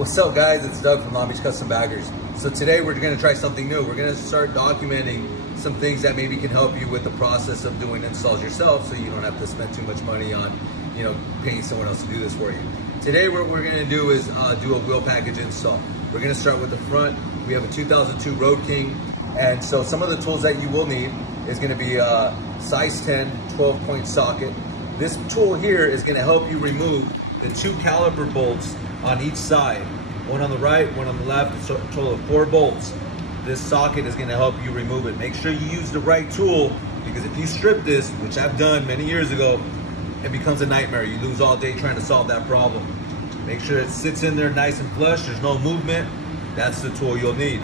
What's up guys, it's Doug from Long Beach Custom Baggers. So today we're going to try something new. We're going to start documenting some things that maybe can help you with the process of doing installs yourself, so you don't have to spend too much money on, paying someone else to do this for you. Today what we're going to do is do a wheel package install. We're going to start with the front. We have a 2002 Road King, and so some of the tools that you will need is going to be a size 10 12-point socket. This tool here is going to help you remove the 2 caliper bolts on each side, one on the right, one on the left. It's a total of 4 bolts. This socket is going to help you remove it. Make sure you use the right tool, because if you strip this, which I've done many years ago, it becomes a nightmare. You lose all day trying to solve that problem. Make sure it sits in there nice and flush, there's no movement. That's the tool you'll need.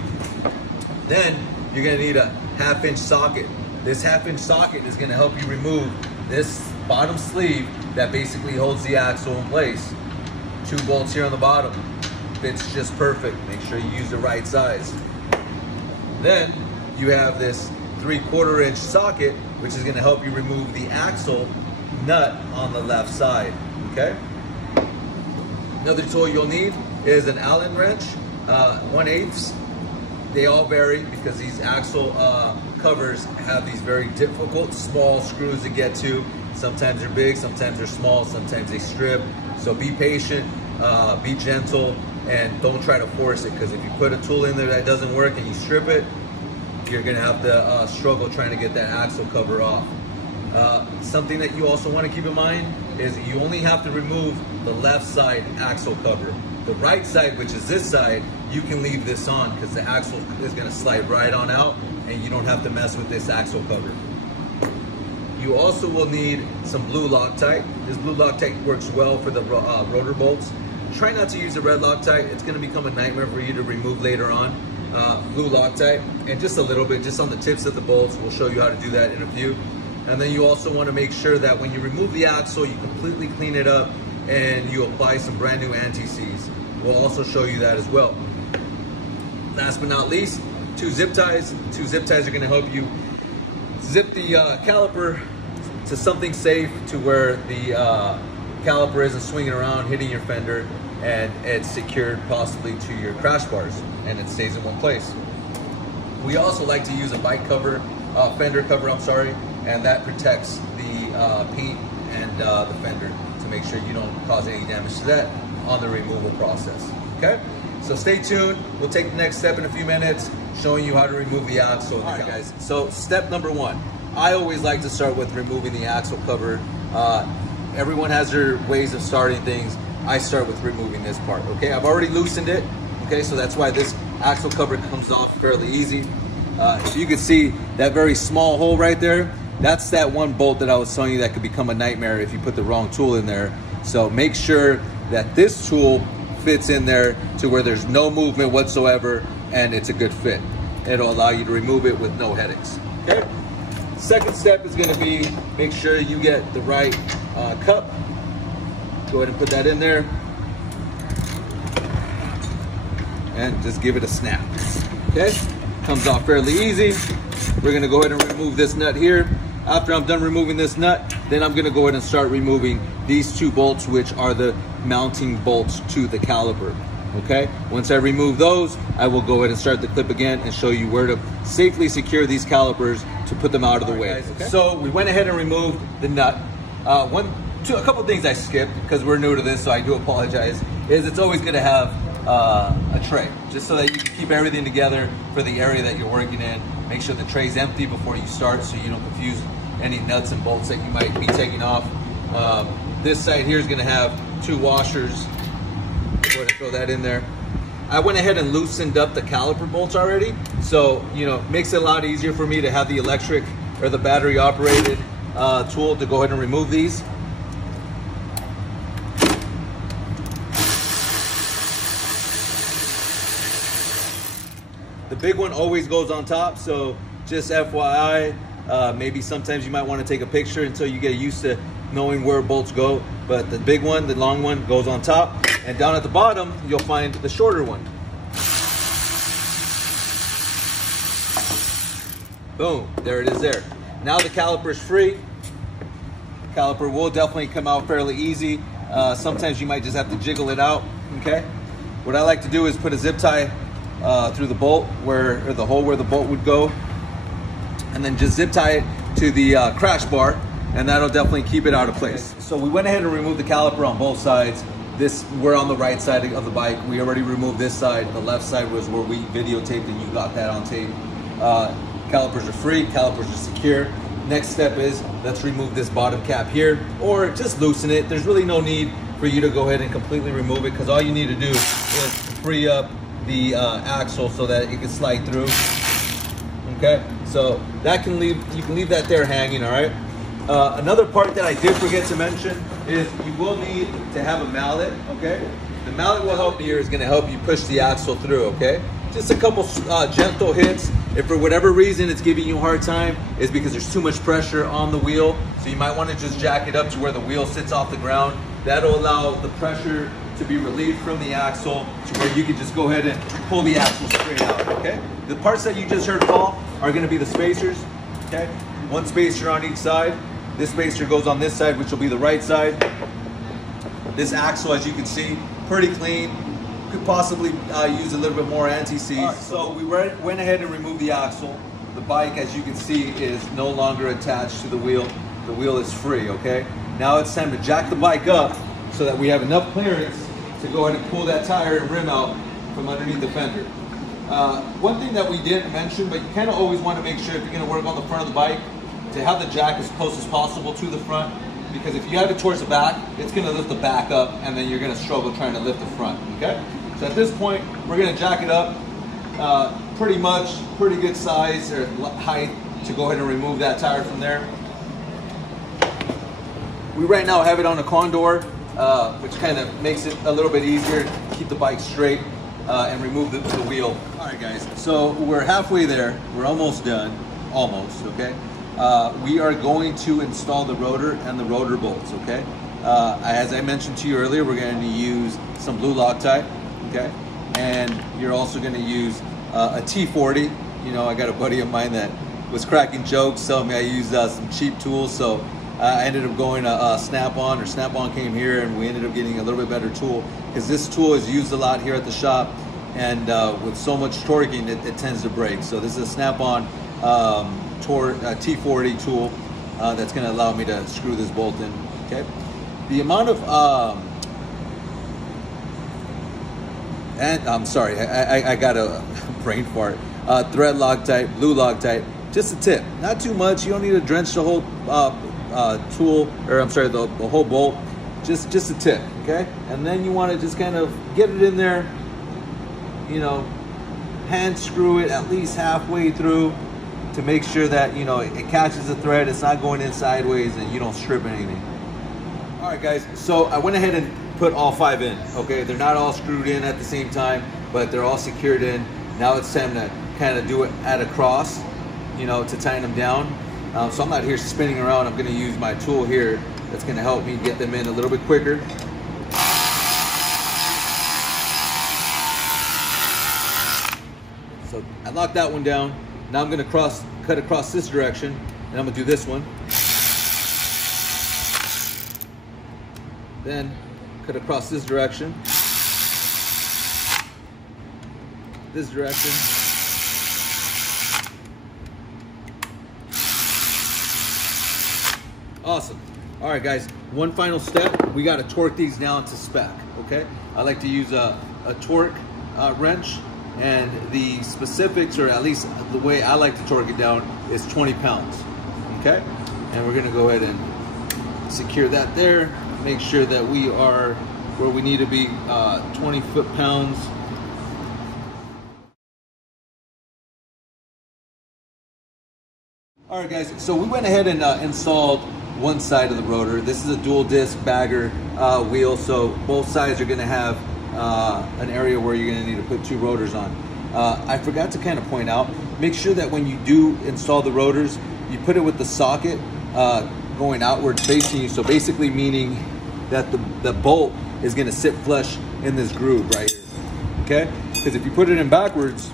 Then you're going to need a 1/2-inch socket. This 1/2-inch socket is going to help you remove this bottom sleeve that basically holds the axle in place. 2 bolts here on the bottom. Fits just perfect. Make sure you use the right size. Then you have this 3/4 inch socket, which is going to help you remove the axle nut on the left side. Okay. Another tool you'll need is an Allen wrench, 1/8. They all vary because these axle covers have these very difficult small screws to get to. Sometimes they're big, sometimes they're small, sometimes they strip. So be patient, be gentle, and don't try to force it, because if you put a tool in there that doesn't work and you strip it, you're gonna have to struggle trying to get that axle cover off. Something that you also want to keep in mind is you only have to remove the left side axle cover. The right side, which is this side, you can leave this on because the axle is gonna slide right on out and you don't have to mess with this axle cover. You also will need some blue Loctite. This blue Loctite works well for the rotor bolts. Try not to use the red Loctite. It's gonna become a nightmare for you to remove later on. Blue Loctite, and just a little bit, just on the tips of the bolts. We'll show you how to do that in a few. And then you also wanna make sure that when you remove the axle, you completely clean it up and you apply some brand new anti-seize. We'll also show you that as well. Last but not least, 2 zip ties. 2 zip ties are gonna help you zip the caliper to something safe, to where the caliper isn't swinging around, hitting your fender, and it's secured possibly to your crash bars, and it stays in one place. We also like to use a bike cover, fender cover, I'm sorry, and that protects the paint and the fender to make sure you don't cause any damage to that on the removal process, okay? So stay tuned. We'll take the next step in a few minutes, showing you how to remove the axle. All right, guys. So step number 1, I always like to start with removing the axle cover. Everyone has their ways of starting things. I start with removing this part, okay? I've already loosened it, okay? So that's why this axle cover comes off fairly easy. If you can see that very small hole right there, that's that one bolt that I was telling you that could become a nightmare if you put the wrong tool in there. So make sure that this tool fits in there to where there's no movement whatsoever and it's a good fit. It'll allow you to remove it with no headaches, okay? Second step is gonna be, make sure you get the right cup. Go ahead and put that in there and just give it a snap, okay? Comes off fairly easy. We're gonna go ahead and remove this nut here. After I'm done removing this nut, then I'm gonna go ahead and start removing these 2 bolts, which are the mounting bolts to the caliper, okay? Once I remove those, I will go ahead and start the clip again and show you where to safely secure these calipers to put them out of the way. Guys, okay? So we went ahead and removed the nut. A couple things I skipped because we're new to this, so I do apologize, is it's always gonna have a tray, just so that you can keep everything together for the area that you're working in. Make sure the tray's empty before you start so you don't confuse any nuts and bolts that you might be taking off. This side here is gonna have 2 washers. Go ahead and throw that in there. I went ahead and loosened up the caliper bolts already, so makes it a lot easier for me to have the electric or the battery operated tool to go ahead and remove these. The big one always goes on top, so just FYI, maybe sometimes you might want to take a picture until you get used to knowing where bolts go, but the big one, the long one, goes on top, and down at the bottom you'll find the shorter one. Boom, there it is there. Now the caliper's free. Caliper will definitely come out fairly easy. Sometimes you might just have to jiggle it out, okay? what I like to do is put a zip tie through the bolt or the hole where the bolt would go, and then just zip tie it to the crash bar, and that'll definitely keep it out of place. So we went ahead and removed the caliper on both sides. We're on the right side of the bike. We already removed this side. The left side was where we videotaped, and you got that on tape. Calipers are free, calipers are secure. Next step is, let's remove this bottom cap here, or just loosen it. There's really no need for you to go ahead and completely remove it, because all you need to do is free up the axle so that it can slide through. Okay, so that can leave, you can leave that there hanging, all right? Another part that I did forget to mention is you will need to have a mallet, okay? The mallet will help you, is gonna help you push the axle through, okay? Just a couple gentle hits. If for whatever reason it's giving you a hard time, is because there's too much pressure on the wheel. So you might want to just jack it up to where the wheel sits off the ground. That'll allow the pressure to be relieved from the axle to where you can just go ahead and pull the axle straight out, okay? The parts that you just heard fall are gonna be the spacers, okay? One spacer on each side. This spacer goes on this side, which will be the right side. This axle, as you can see, pretty clean. Could possibly use a little bit more anti-seize. Right, so we went ahead and removed the axle. The bike, as you can see, is no longer attached to the wheel. The wheel is free, okay? Now it's time to jack the bike up so that we have enough clearance to go ahead and pull that tire and rim out from underneath the fender. One thing that we didn't mention, but you kind of always want to make sure if you're going to work on the front of the bike, to have the jack as close as possible to the front, because if you have it towards the back, it's going to lift the back up, and then you're going to struggle trying to lift the front, okay? So at this point, we're going to jack it up pretty good size or height to go ahead and remove that tire from there. We right now have it on a condor, which kind of makes it a little bit easier to keep the bike straight and remove the wheel. All right, guys, so we're halfway there. We're almost done, almost, okay? We are going to install the rotor and the rotor bolts, okay? As I mentioned to you earlier, we're going to use some blue Loctite, okay? And you're also going to use a T40. You know, I got a buddy of mine that was cracking jokes telling me I used some cheap tools, so I ended up going to Snap-on, or Snap-on came here, and we ended up getting a little bit better tool, because this tool is used a lot here at the shop, and with so much torquing, it tends to break. So this is a Snap-on T40 tool that's going to allow me to screw this bolt in, okay? The amount of and I'm sorry, I got a brain fart. Thread Loctite, blue Loctite, just a tip, not too much. You don't need to drench the whole tool, or I'm sorry, the whole bolt. Just a tip, okay? And then you want to just kind of get it in there, you know, hand screw it at least halfway through to make sure that, you know, it catches the thread, it's not going in sideways, and you don't strip anything. All right, guys, so I went ahead and put all 5 in, okay? They're not all screwed in at the same time, but they're all secured in. Now it's time to kind of do it at a cross, you know, to tighten them down. So I'm not here spinning around. I'm gonna use my tool here that's gonna help me get them in a little bit quicker. So I locked that one down. Now I'm gonna cut across this direction, and I'm gonna do this one. Then cut across this direction. This direction. Awesome. All right, guys, one final step. We got to torque these down to spec, okay? I like to use a torque wrench, and the specifics, or at least the way I like to torque it down, is 20 pounds, okay? And we're gonna go ahead and secure that there. Make sure that we are where we need to be, 20 foot-pounds. All right, guys, so we went ahead and installed one side of the rotor. This is a dual disc bagger wheel, so both sides are gonna have an area where you're gonna need to put 2 rotors on. I forgot to kind of point out, make sure that when you do install the rotors, you put it with the socket going outward facing you, so basically meaning that the bolt is gonna sit flush in this groove right here, okay? Because if you put it in backwards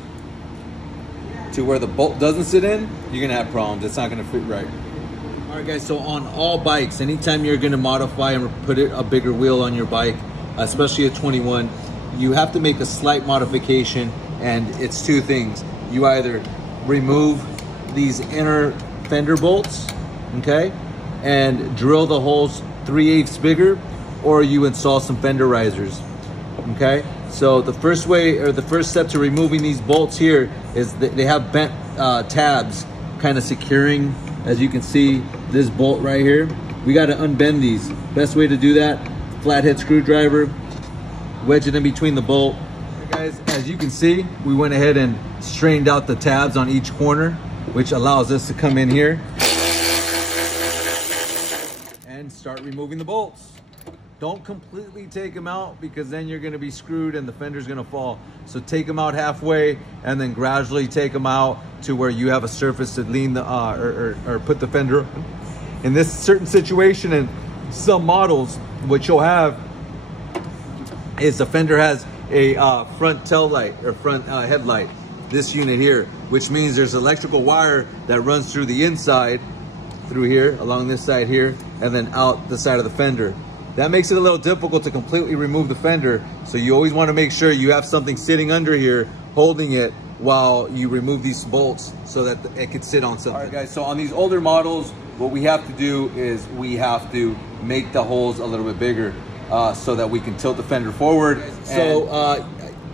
to where the bolt doesn't sit in, you're gonna have problems. It's not gonna fit right. All right, guys, so on all bikes, anytime you're gonna modify and put a bigger wheel on your bike, especially a 21, you have to make a slight modification, and it's two things. You either remove these inner fender bolts, okay, and drill the holes 3/8 bigger, or you install some fender risers, okay? So the first way, or the first step to removing these bolts here is that they have bent tabs kind of securing, as you can see, this bolt right here. We got to unbend these. Best way to do that, flathead screwdriver, wedge it in between the bolt. Okay, guys, as you can see, we went ahead and strained out the tabs on each corner, which allows us to come in here and start removing the bolts. Don't completely take them out, because then you're going to be screwed and the fender's going to fall. So take them out halfway and then gradually take them out to where you have a surface to lean the or put the fender. In this certain situation, and some models, what you'll have is the fender has a front tail light or front headlight, this unit here, which means there's electrical wire that runs through the inside, through here, along this side here, and then out the side of the fender. That makes it a little difficult to completely remove the fender, so you always want to make sure you have something sitting under here holding it while you remove these bolts, so that it can sit on something. All right, guys, so on these older models, what we have to do is we have to make the holes a little bit bigger so that we can tilt the fender forward. So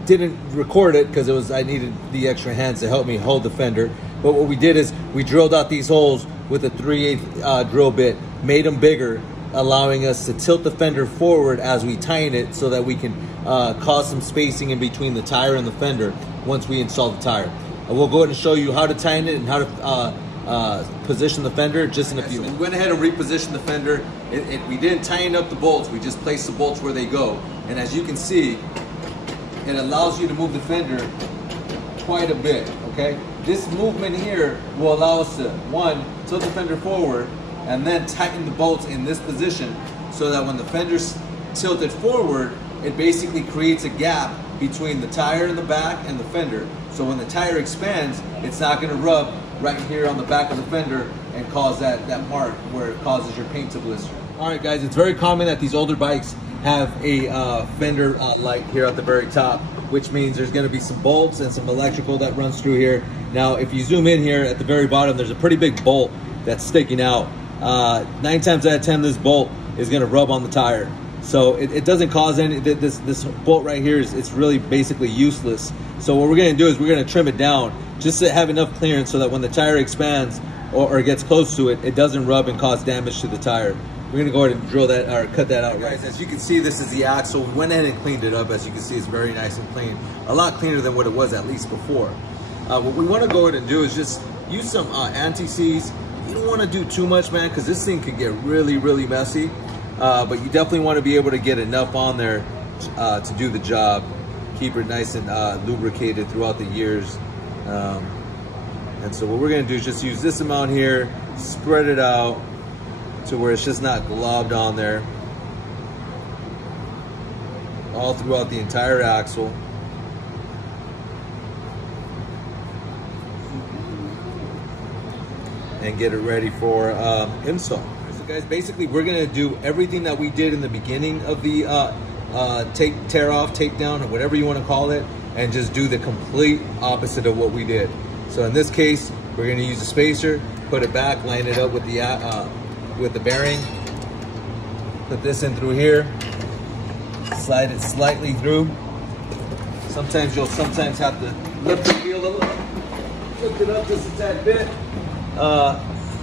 didn't record it because I needed the extra hands to help me hold the fender. But what we did is we drilled out these holes with a 3/8 drill bit, made them bigger, allowing us to tilt the fender forward as we tighten it, so that we can cause some spacing in between the tire and the fender once we install the tire. We'll go ahead and show you how to tighten it and how to position the fender just in a few minutes. We went ahead and repositioned the fender. We didn't tighten up the bolts, we just placed the bolts where they go. And as you can see, it allows you to move the fender quite a bit, okay? This movement here will allow us to, one, tilt the fender forward, and then tighten the bolts in this position, so that when the fender's tilted forward, it basically creates a gap between the tire in the back and the fender. So when the tire expands, it's not going to rub right here on the back of the fender and cause that mark where it causes your paint to blister. All right, guys, it's very common that these older bikes have a fender light here at the very top, which means there's going to be some bolts and some electrical that runs through here. Now, if you zoom in here at the very bottom, there's a pretty big bolt that's sticking out. 9 times out of 10, this bolt is going to rub on the tire. So it doesn't cause any, this bolt right here it's really basically useless. So what we're going to do is we're going to trim it down just to have enough clearance so that when the tire expands or gets close to it, it doesn't rub and cause damage to the tire. We're going to go ahead and drill that or cut that out. Guys, as you can see, this is the axle. We went ahead and cleaned it up. As you can see, it's very nice and clean. A lot cleaner than what it was at least before. What we want to go ahead and do is just use some anti-seize. You don't want to do too much, man, because this thing could get really, really messy. But you definitely want to be able to get enough on there to do the job. Keep it nice and lubricated throughout the years. And so what we're going to do is just use this amount here, spread it out to where it's just not globbed on there, all throughout the entire axle. And get it ready for install. So guys, basically we're gonna do everything that we did in the beginning of the tear off, take down, or whatever you want to call it, and just do the complete opposite of what we did. So in this case, we're gonna use a spacer, put it back, line it up with the bearing, put this in through here, slide it slightly through. Sometimes you'll have to lift the wheel a little, lift it up just a tad bit.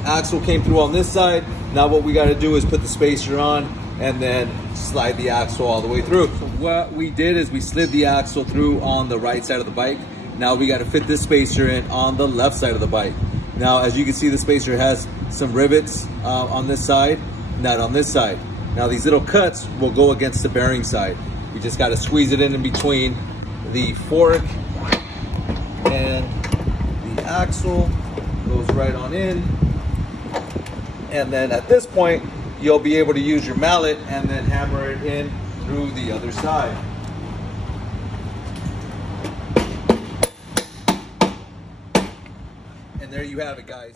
Axle came through on this side. Now what we got to do is put the spacer on and then slide the axle all the way through. So what we did is we slid the axle through on the right side of the bike. Now we got to fit this spacer in on the left side of the bike. Now, as you can see, the spacer has some rivets on this side, not on this side. Now these little cuts will go against the bearing side. We just got to squeeze it in between the fork and the axle. Goes right on in. And then at this point, you'll be able to use your mallet and then hammer it in through the other side. And there you have it, guys.